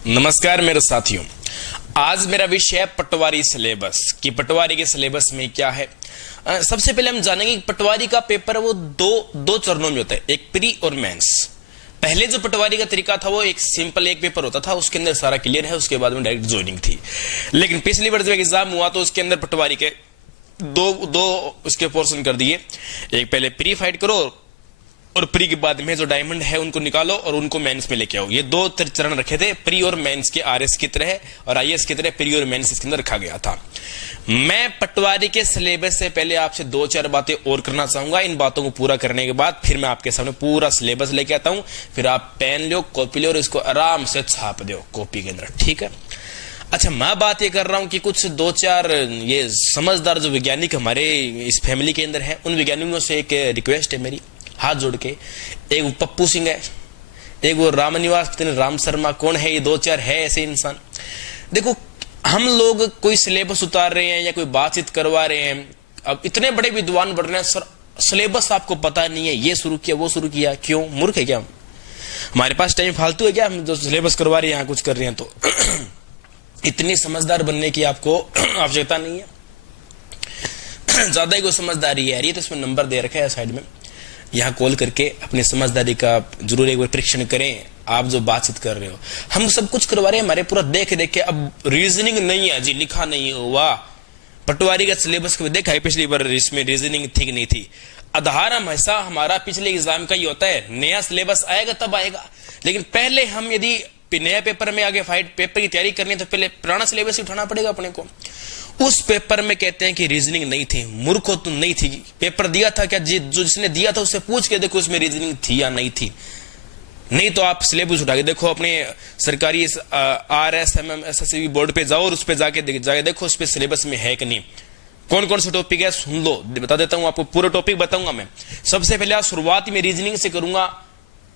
नमस्कार मेरे साथियों। आज मेरा विषय है पटवारी सिलेबस कि पटवारी के सिलेबस में क्या है। सबसे पहले हम जानेंगे कि पटवारी का पेपर है वो दो चरणों में होता है, एक प्री और मेंस। पहले जो पटवारी का तरीका था वो एक सिंपल एक पेपर होता था, उसके अंदर सारा क्लियर है, उसके बाद में डायरेक्ट ज्वाइनिंग थी। लेकिन पिछली बार जब एग्जाम हुआ तो उसके अंदर पटवारी के दो उसके पोर्शन कर दिए। एक पहले प्री फाइट करो और प्री के बाद में जो डायमंड है उनको निकालो और उनको मेंस में लेके आओ। ये दो चरण रखे थे, प्री और मेंस के, आरएस की तरह और आईएएस की तरह प्री और मेंस इसके अंदर रखा गया था। मैं पटवारी के सिलेबस से पहले आपसे दो चार बातें और करना चाहूंगा। इन बातों को पूरा करने के बाद फिर मैं आपके सामने पूरा सिलेबस लेके आता हूं। फिर आप पेन लो, कॉपी लो और इसको आराम से छाप दो कॉपी के अंदर, ठीक है। अच्छा, मैं बात ये कर रहा हूं कि कुछ दो चार ये समझदार जो वैज्ञानिक हमारे इस फैमिली के अंदर है, उन वैज्ञानिकों से एक रिक्वेस्ट है मेरी, हाथ जोड़ के। एक वो पप्पू सिंह है, एक वो रामनिवास राम शर्मा, कौन है ये? दो चार है ऐसे इंसान। देखो, हम लोग कोई सिलेबस उतार रहे हैं या कोई बातचीत करवा रहे हैं, अब इतने बड़े विद्वान बढ़ रहे हैं, सर सिलेबस आपको पता नहीं है, ये शुरू किया वो शुरू किया, क्यों? मूर्ख है क्या हम? हमारे पास टाइम फालतू है क्या? हम जो सिलेबस करवा रहे हैं यहाँ कुछ कर रहे हैं तो इतनी समझदार बनने की आपको आवश्यकता नहीं है। ज्यादा ही कोई समझदारी है ये तो इसमें नंबर दे रखा है साइड में, यहाँ कॉल करके अपनी समझदारी का जरूर एक बार परीक्षण करें। आप जो बातचीत कर रहे हो, हम सब कुछ करवा रहे हैं हमारे पूरा देख देख के। अब रीजनिंग नहीं है जी, लिखा नहीं हुआ। पटवारी का सिलेबस को देखा है पिछली बार, इसमें रीजनिंग ठीक नहीं थी। आधार हमेशा हमारा पिछले एग्जाम का ही होता है, नया सिलेबस आएगा तब आएगा। लेकिन पहले हम यदि नया पेपर में आगे फाइट पेपर की तैयारी करनी है तो पहले पुराना सिलेबस ही उठाना पड़ेगा अपने को। उस पेपर में कहते हैं कि रीजनिंग नहीं थी। मूर्खो, तुम नहीं थी। पेपर दिया था क्या? जो जिसने दिया था उससे पूछ के देखो उसमें रीजनिंग थी या नहीं थी। नहीं तो आप सिलेबस उठा के देखो, अपने सरकारी RSMM SSC बोर्ड पे जाओ और उस पे जाके देखो उस पे सिलेबस में है कि नहीं। कौन कौन से टॉपिक है सुन लो, बता देता हूं आपको, पूरा टॉपिक बताऊंगा मैं। सबसे पहले आप शुरुआत में रीजनिंग से करूंगा।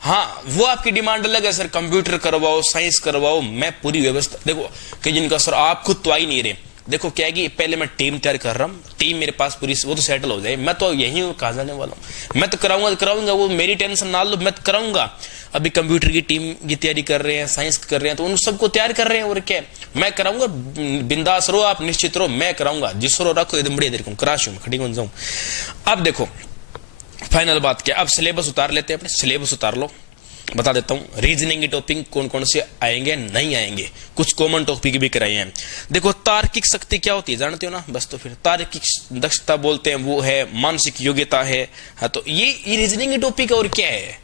हाँ, वो आपकी डिमांड अलग है, सर कंप्यूटर करवाओ, साइंस करवाओ, मैं पूरी व्यवस्था। देखो कि जिनका सर आप खुद तो आ ही नहीं रहे। देखो क्या है कि पहले मैं टीम तैयार कर रहा हूँ, टीम मेरे पास पूरी, वो तो सेटल हो जाए। मैं तो यही हूँ, कहा जाने वाला हूँ। मैं तो कराऊंगा, वो मेरी टेंशन ना लो, मैं तो कराऊंगा। अभी कंप्यूटर की टीम की तैयारी कर रहे हैं, साइंस कर रहे हैं, तो उन सबको तैयार कर रहे हैं। और क्या मैं कराऊंगा, बिंदास रहो आप, निश्चित रहो, मैं कराऊंगा। जिस रो रखो एकदम बढ़िया देखो, कराशू खड़ी कौन जाऊं। अब देखो फाइनल बात क्या, अब सिलेबस उतार लेते हैं, अपने सिलेबस उतार लो। बता देता हूं रीजनिंग की टॉपिक कौन कौन से आएंगे, नहीं आएंगे। कुछ कॉमन टॉपिक भी कराए हैं। देखो, तार्किक शक्ति क्या होती है जानते हो ना? बस तो फिर तार्किक दक्षता बोलते हैं, वो है मानसिक योग्यता है। हाँ, तो ये रीजनिंग की टॉपिक और क्या है?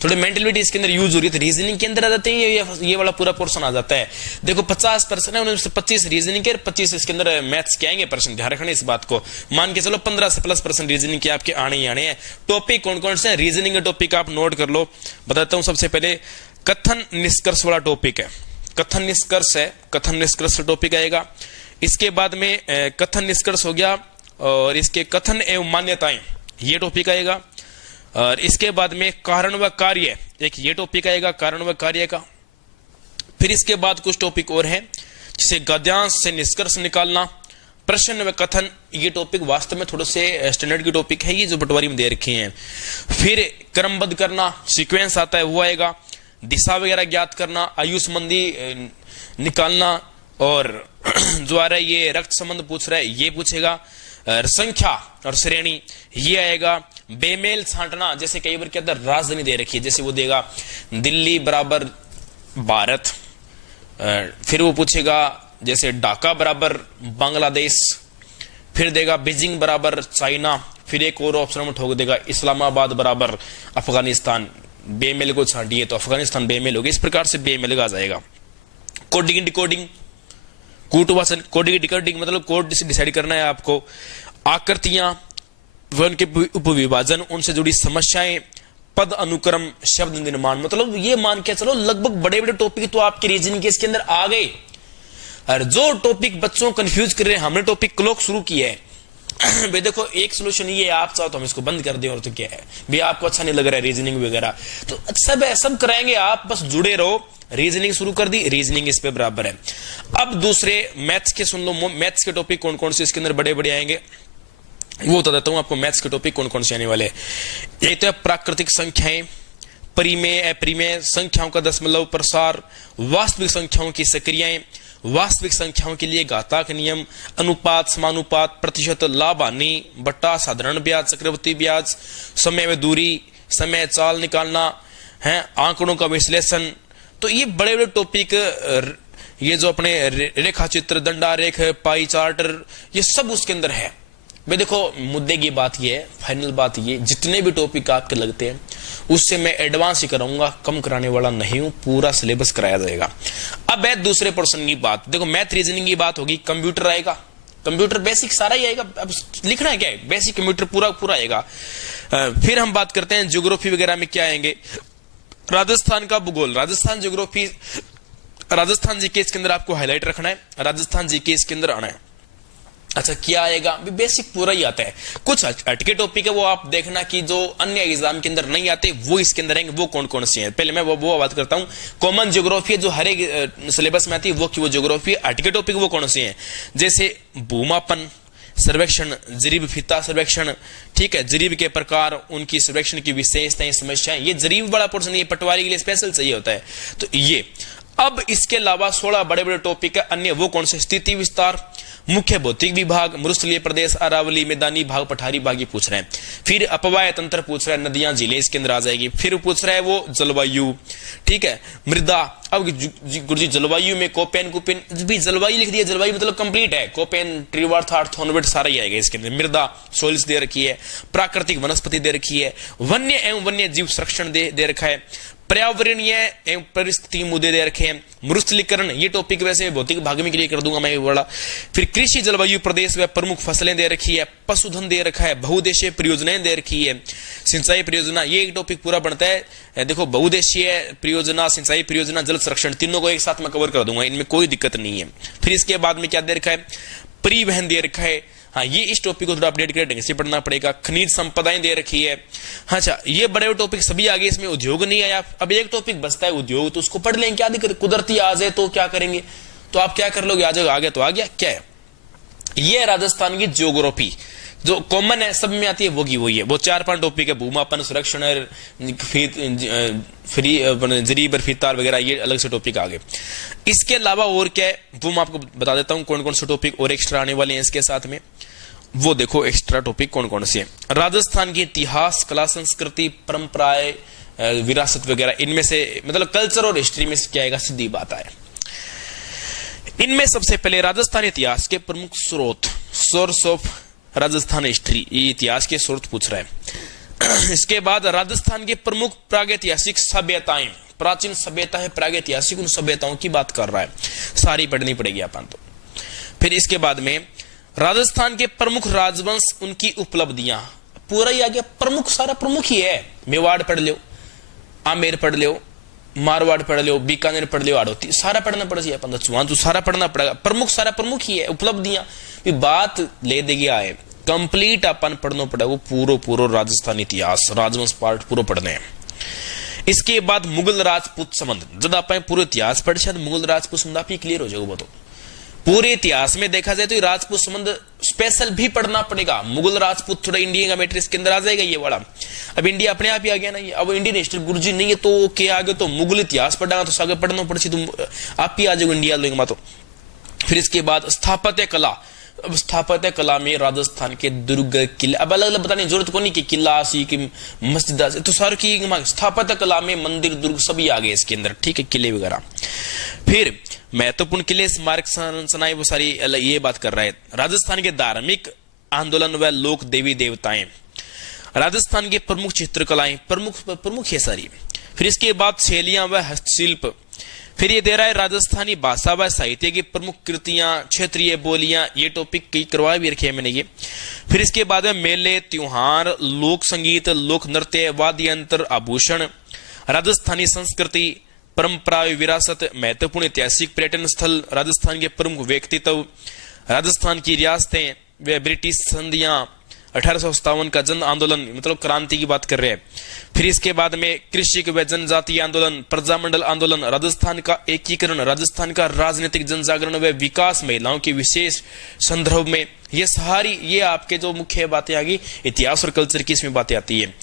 थोड़े मेंटलिटी इसके अंदर यूज हो रही है, तो रीजनिंग के अंदर आ जाते हैं, ये वाला पूरा पोर्शन आ जाता है। देखो 50% है, उनमें से 25 रीजनिंग के, 25 इसके अंदर मैथ्स के आएंगे पर्सन। ध्यान रखना इस बात को, मान के चलो 15 से प्लस % रीजनिंग के आपके आने ही आने हैं। टॉपिक कौन कौन से हैं रीजनिंग के टॉपिक आप नोट कर लो, बताता हूं। सबसे पहले कथन निष्कर्ष वाला टॉपिक है, कथन निष्कर्ष है, कथन निष्कर्ष टॉपिक आएगा। इसके बाद में कथन निष्कर्ष हो गया, और इसके कथन एवं मान्यताएं, ये टॉपिक आएगा। और इसके बाद में कारण व कार्य, एक ये टॉपिक आएगा कारण व कार्य का। फिर इसके बाद कुछ टॉपिक और हैं, जैसे गद्यांश से निष्कर्ष निकालना, प्रश्न व कथन। ये टॉपिक वास्तव में थोड़े से स्टैंडर्ड की टॉपिक है, ये जो पटवारी में दे रखे हैं। फिर क्रमबद्ध करना, सीक्वेंस आता है, वो आएगा। दिशा वगैरह ज्ञात करना, आयु संबंधी निकालना, और जो आ रहा है ये रक्त संबंध पूछ रहा है, ये पूछेगा। संख्या और श्रेणी, ये आएगा। बेमेल छांटना, जैसे कई बार क्या राजधानी दे रखी है, जैसे वो देगा दिल्ली बराबर भारत, फिर वो पूछेगा जैसे ढाका बराबर बांग्लादेश, फिर देगा बीजिंग बराबर चाइना, फिर एक और ऑप्शन में ठोक देगा इस्लामाबाद बराबर अफगानिस्तान। बेमेल को छांटिए तो अफगानिस्तान बेमेल होगी, इस प्रकार से बेमेल का आ जाएगा। कोडिंग डिकोडिंग, कूटवाचन, कोडिंग डिकोडिंग मतलब कोड डिसाइड करना है आपको। आकृतियां, उनके उपविभाजन, उनसे जुड़ी समस्याएं, पद अनुक्रम, शब्द निर्माण, मतलब ये मान के चलो लगभग बड़े बड़े टॉपिक तो आपके रीजनिंग के इसके अंदर आ गए। और जो टॉपिक बच्चों को कंफ्यूज कर रहे हैं, हमने टॉपिक क्लॉक शुरू किया है। भाई देखो, एक सोल्यूशन ये, आप चाहो तो हम इसको बंद कर दें, और तो क्या है भाई, आपको अच्छा नहीं लग रहा है रीजनिंग वगैरह, तो सब कराएंगे, आप बस जुड़े रहो। रीजनिंग शुरू कर दी, रीजनिंग इस पे बराबर है। अब दूसरे मैथ्स के सुन लो, मैथ्स के टॉपिक कौन कौन से इसके अंदर बड़े बड़े आएंगे, वो बता देता हूं आपको। मैथ्स के टॉपिक कौन कौन से आने वाले हैं। एक तो है प्राकृतिक संख्याएं, परिमेय अपरिमेय संख्याओं का दशमलव प्रसार, वास्तविक संख्याओं की सक्रियाएं, वास्तविक संख्याओं के लिए घातांक नियम, अनुपात, समानुपात, प्रतिशत, लाभ हानि, बट्टा, साधारण ब्याज, चक्रवृद्धि ब्याज, समय में दूरी, समय चाल निकालना है, आंकड़ों का विश्लेषण। तो ये बड़े बड़े टॉपिक, ये जो अपने रेखा चित्र, दंडारेख, पाई चार्टर, ये सब उसके अंदर है। भाई देखो, मुद्दे की बात ये है, फाइनल बात ये, जितने भी टॉपिक आपके लगते हैं उससे मैं एडवांस ही कराऊंगा, कम कराने वाला नहीं हूं, पूरा सिलेबस कराया जाएगा। अब है दूसरे पर्सन की बात। देखो, मैथ रीजनिंग की बात होगी, कंप्यूटर आएगा, कंप्यूटर बेसिक सारा ही आएगा, अब लिखना है क्या है, बेसिक कंप्यूटर पूरा आएगा। फिर हम बात करते हैं ज्योग्राफी वगैरह में क्या आएंगे, राजस्थान का भूगोल, राजस्थान ज्योग्राफी, राजस्थान जीके इसके अंदर आपको हाईलाइट रखना है, राजस्थान जीके इसके अंदर आना है। अच्छा, क्या आएगा, बेसिक पूरा ही आता है। कुछ हटके टॉपिक है वो आप देखना कि जो अन्य एग्जाम के अंदर नहीं आते वो इसके अंदर आएंगे, वो कौन कौन से हैं। पहले मैं वो बात करता हूं, कॉमन ज्योग्राफी जो हर एक सिलेबस में आती है वो ज्योग्राफी। हटके टॉपिक वो कौन से हैं, जैसे भूमापन सर्वेक्षण, जरीब फीता सर्वेक्षण, ठीक है, जरीब के प्रकार, उनकी सर्वेक्षण की विशेषताएं, समस्याएं, ये जरीब वाला पोर्शन ये पटवारी के लिए स्पेशल चाहिए होता है। तो ये, अब इसके अलावा 16 बड़े बड़े टॉपिक है अन्य, वो कौन से, स्थिति विस्तार, मुख्य भौतिक विभाग, मरुस्थलीय प्रदेश, अरावली, मैदानी भाग, पठारी भाग, ये पूछ रहे हैं। फिर अपवाय तंत्र पूछ रहा है, नदियां झीलें इसके अंदर आ जाएगी। फिर पूछ रहा है वो जलवायु, ठीक है, मृदा। अब गुरुजी जलवायु में कोपेन कुपेन भी जलवायु लिख दिया, जलवायु मतलब कंप्लीट है, कोपेन ट्रिवार्थ थॉर्नवेट सारा ही आएगा इसके अंदर। मृदा सोइल्स दे रखी है, प्राकृतिक वनस्पति दे रखी है, वन्य एवं वन्य जीव संरक्षण दे रखा है, पर्यावरणीय एवं परिस्थिति मुद्दे दे रखे हैं, मरुस्थलीकरण, ये टॉपिक वैसे भौतिक भाग में क्लियर कर दूंगा मैं बड़ा। फिर कृषि जलवायु प्रदेश व प्रमुख फसलें दे रखी है, पशुधन दे रखा है, बहुउद्देशीय परियोजनाएं दे रखी है, सिंचाई परियोजना, ये एक टॉपिक पूरा बनता है। देखो, बहुउद्देशीय परियोजना, सिंचाई परियोजना, जल संरक्षण, तीनों को एक साथ मैं कवर कर दूंगा, इनमें कोई दिक्कत नहीं है। फिर इसके बाद में क्या दे रखा है, परिवहन दे रखा है। हाँ, ये इस टॉपिक को थोड़ा अपडेट करके ढंग से पढ़ना पड़ेगा। खनिज संपदाएं दे रखी है। अच्छा, ये बड़े टॉपिक सभी आगे, इसमें उद्योग नहीं आया। अब एक टॉपिक बचता है उद्योग, तो उसको पढ़ लेंगे, क्या दिक्कत, कुदरती आ जाए तो क्या करेंगे, तो आप क्या कर लोगे, आ जाओ, आ गया तो आ गया, क्या है। ये राजस्थान की ज्योग्राफी जो कॉमन है, सब में आती है, वो की वही है। वो 4-5 टॉपिक है, भूमापन, संरक्षण, फ्री जरीब फीतार वगैरह, ये अलग से टॉपिक आ गए। इसके अलावा और क्या है वो मैं आपको बता देता हूं, कौन कौन से टॉपिक और एक्स्ट्रा आने वाले हैं इसके साथ में। वो देखो एक्स्ट्रा टॉपिक कौन कौन से हैं। राजस्थान की इतिहास, कला, संस्कृति, परंपराएं, विरासत वगैरह, इनमें से मतलब कल्चर और हिस्ट्री में क्या आएगा, सीधी बात है। इनमें सबसे पहले राजस्थान इतिहास के प्रमुख स्रोत, सोर्स ऑफ राजस्थान हिस्ट्री, ये इतिहास के स्रोत पूछ रहा है। इसके बाद राजस्थान के प्रमुख प्रागैतिहासिक सभ्यताएं, प्राचीन सभ्यता है, प्रागैतिहासिक उन सभ्यताओं की बात कर रहा है, सारी पढ़नी पड़ेगी अपन तो। फिर इसके बाद में राजस्थान के प्रमुख राजवंश, उनकी उपलब्धियां, पूरा ही आ गया, प्रमुख सारा प्रमुख ही है। मेवाड़ पढ़ लो, आमेर पढ़ लो, मारवाड़ पढ़ लो, बीकानेर पढ़ लो, आड़ोती, सारा पढ़ना पड़ जाए अपन तो सारा पढ़ना पड़ेगा। प्रमुख सारा प्रमुख ही है, उपलब्धियां भी बात ले देगी आए, कंप्लीट अपन पढ़ना पड़ेगा वो पूरो राजस्थान इतिहास, राजवंश पार्ट पूरा पढ़ने हैं। इसके बाद मुगल राजपूत संबंध, जब आप पूरे इतिहास पढ़ शायद मुगल राजपूत संबंध आप ही क्लियर हो जाएगा। वो तो पूरे इतिहास में देखा जाए तो राजपूत संबंध स्पेशल भी पढ़ना पड़ेगा। मुगल राजपूत थोड़ा इंडिया का मैट्रिक्स के अंदर आ जाएगा ये वाला। अब इंडिया अपने आप ही आ गया ना, अब इंडियन हिस्ट्री गुरुजी नहीं है तो क्या आ गया, तो मुगल इतिहास पढ़ना तो सागर पढ़ना पड़े, तुम आप ही आ जाओगे इंडिया लोग तो। फिर इसके बाद स्थापत्य कला, अब स्थापत्य कला में राजस्थान के दुर्ग, किले, अब अलग अलग बताने की जरूरत को नहीं कि किला सी कि मस्जिद, तो सारे की स्थापत्य कला में मंदिर, दुर्ग सभी आ गए इसके अंदर, ठीक है, किले वगैरह। फिर महत्वपूर्ण किले, स्मारक संरचनाएं, वो सारी ये बात कर रहा है। राजस्थान के धार्मिक आंदोलन व लोक देवी देवताएं, राजस्थान के प्रमुख चित्रकलाएं, प्रमुख है सारी। फिर इसके बाद शैलियां व हस्तशिल्प। फिर ये दे रहा है राजस्थानी भाषा व साहित्य की प्रमुख कृतियां, क्षेत्रीय बोलियां, ये टॉपिक कई करवा भी रखे हैं मैंने ये। फिर इसके बाद में मेले, त्योहार, लोक संगीत, लोक नृत्य, वाद्य यंत्र, आभूषण, राजस्थानी संस्कृति, परंपरा, विरासत, महत्वपूर्ण ऐतिहासिक पर्यटन स्थल, राजस्थान के प्रमुख व्यक्तित्व, राजस्थान की रियासतें व ब्रिटिश संधियां, 1857 का जन आंदोलन, मतलब क्रांति की बात कर रहे हैं। फिर इसके बाद में कृषि व जनजातीय आंदोलन, प्रजामंडल आंदोलन, राजस्थान का एकीकरण, राजस्थान का राजनीतिक जनजागरण व विकास, महिलाओं के विशेष संदर्भ में, ये सारी ये आपके जो मुख्य बातें आ गई, इतिहास और कल्चर की इसमें बातें आती है।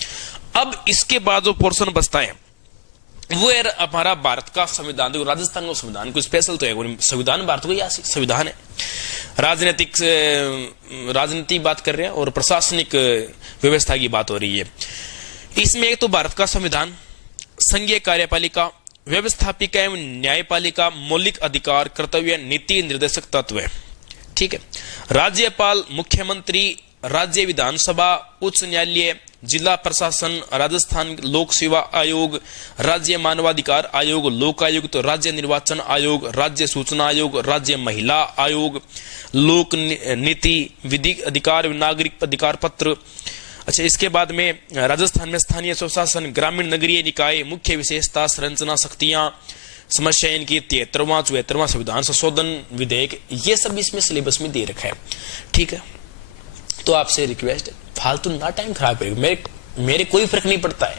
अब इसके बाद जो पोर्शन बचता है वो है हमारा भारत का संविधान। देखो राजस्थान का संविधान को स्पेशल तो है, संविधान भारत का ही संविधान है। राजनीति बात कर रहे हैं और प्रशासनिक व्यवस्था की बात हो रही है। इसमें एक तो भारत का संविधान, संघीय कार्यपालिका, व्यवस्थापिका एवं न्यायपालिका, मौलिक अधिकार, कर्तव्य, नीति निर्देशक तत्व है। ठीक है। राज्यपाल, मुख्यमंत्री, राज्य विधानसभा, उच्च न्यायालय, जिला प्रशासन, राजस्थान लोक सेवा आयोग, राज्य मानवाधिकार आयोग, लोक आयुक्त, राज्य निर्वाचन आयोग, राज्य सूचना आयोग, राज्य महिला आयोग, लोक नीति, विधिक अधिकार, नागरिक अधिकार पत्र। अच्छा, इसके बाद में राजस्थान में स्थानीय स्वशासन, ग्रामीण नगरीय निकाय, मुख्य विशेषता, संरचना, शक्तियां, समस्या इनकी 73वां 74वां संविधान संशोधन विधेयक, ये सब इसमें सिलेबस में दे रखा है। ठीक है। तो आपसे रिक्वेस्ट है, फालतू ना टाइम खराब करें। मेरे कोई फर्क नहीं पड़ता है।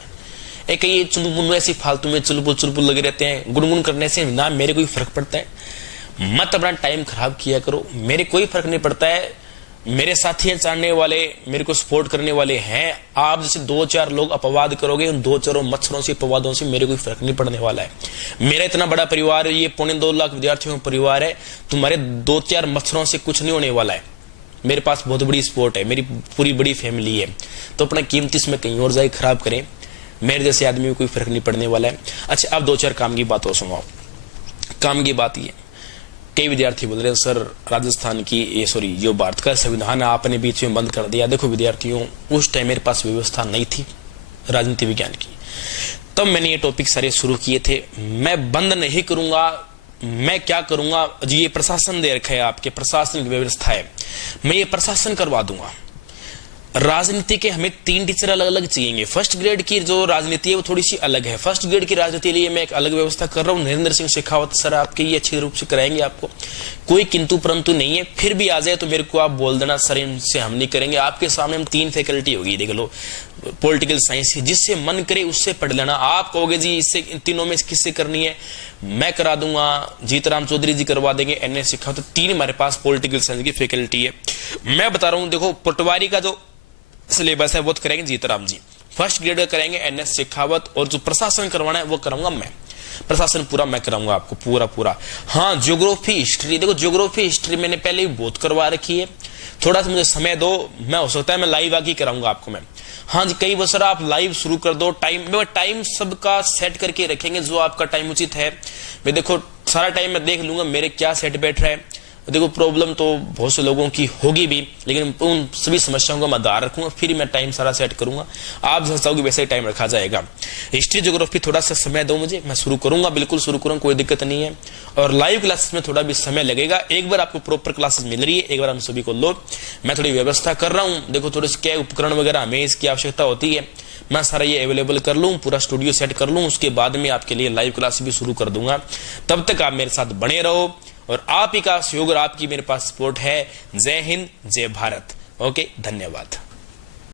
एक ये चुलबुल ऐसी फालतू में चुलबुल लगे रहते हैं, गुनगुन करने से ना मेरे कोई फर्क पड़ता है। मत अपना टाइम खराब किया करो, मेरे कोई फर्क नहीं पड़ता है। मेरे साथी चाहने वाले, मेरे को सपोर्ट करने वाले हैं। आप जैसे 2-4 लोग अपवाद करोगे, उन 2-4 मच्छरों से अपवादों से मेरे कोई फर्क नहीं पड़ने वाला है। मेरा इतना बड़ा परिवार, ये 2.25 लाख विद्यार्थियों का परिवार है, तुम्हारे 2-4 मच्छरों से कुछ नहीं होने वाला है। मेरे पास बहुत बड़ी सपोर्ट है, मेरी पूरी बड़ी फैमिली है। तो अपना कीमती इसमें कहीं और जाए खराब करें, मेरे जैसे आदमी को कोई फर्क नहीं पड़ने वाला है। अच्छा, अब 2-4 काम की बात और सुनाओ। काम की बात ये, कई विद्यार्थी बोल रहे हैं सर राजस्थान की जो भारत का संविधान आपने बीच में बंद कर दिया। देखो विद्यार्थियों, उस टाइम मेरे पास व्यवस्था नहीं थी राजनीति विज्ञान की, तब मैंने ये टॉपिक सारे शुरू किए थे। मैं बंद नहीं करूंगा, मैं क्या करूंगा, ये प्रशासन दे रखा है, आपके प्रशासनिक व्यवस्था है, मैं ये प्रशासन करवा दूंगा। राजनीति के हमें 3 टीचर अलग अलग चाहिए। फर्स्ट ग्रेड की जो राजनीति है वो थोड़ी सी अलग है। फर्स्ट ग्रेड की राजनीति के लिए मैं एक अलग व्यवस्था कर रहा हूँ। नरेंद्र सिंह शेखावत सर आपके ये अच्छे रूप से कराएंगे, आपको कोई किंतु परंतु नहीं है। फिर भी आ जाए तो मेरे को आप बोल देना सर इनसे हम नहीं करेंगे। आपके सामने हम 3 फैकल्टी होगी, देख लो। पॉलिटिकल साइंस, जिससे मन करे उससे पढ़ लेना। आप कहोगे जी इससे इन तीनों में किससे करनी है, मैं करा दूंगा, जीतराम चौधरी जी करवा देंगे, NS शेखावत। तो 3 हमारे पास पॉलिटिकल साइंस की फैकल्टी है। मैं बता रहा हूं, देखो पटवारी का जो सिलेबस है वो तो करेंगे जीतराम जी, फर्स्ट ग्रेड का करेंगे NS शेखावत, और जो प्रशासन करवाना है वो कराऊंगा मैं। प्रशासन पूरा मैं कराऊंगा आपको, पूरा। हाँ, ज्योग्राफी हिस्ट्री, देखो ज्योग्राफी हिस्ट्री मैंने पहले भी बहुत करवा रखी है। थोड़ा सा मुझे समय दो, मैं हो सकता है मैं लाइव आके कराऊंगा आपको मैं। हाँ जी, कई बसर आप लाइव शुरू कर दो। टाइम सबका सेट करके रखेंगे, जो आपका टाइम उचित है। मैं देखो सारा टाइम मैं देख लूंगा मेरे क्या सेट बैठ रहा है। देखो प्रॉब्लम तो बहुत से लोगों की होगी भी, लेकिन उन सभी समस्याओं का मैं ध्यान रखूंगा, फिर मैं टाइम सारा सेट करूंगा। आप जैसा चाहोगे वैसे ही टाइम रखा जाएगा। हिस्ट्री ज्योग्राफी थोड़ा सा समय दो मुझे, मैं शुरू करूंगा, बिल्कुल शुरू करूंगा, कोई दिक्कत नहीं है। और लाइव क्लासेस में थोड़ा भी समय लगेगा। एक बार आपको प्रॉपर क्लासेस मिल रही है, एक बार हम सभी को लो। मैं थोड़ी व्यवस्था कर रहा हूँ, देखो थोड़े क्या उपकरण वगैरह हमें इसकी आवश्यकता होती है, मैं सारा ये अवेलेबल कर लूं, पूरा स्टूडियो सेट कर लूं, उसके बाद में आपके लिए लाइव क्लास भी शुरू कर दूंगा। तब तक आप मेरे साथ बने रहो, और आप ही का सहयोग और आपकी मेरे पास सपोर्ट है। जय हिंद, जय भारत। ओके, धन्यवाद।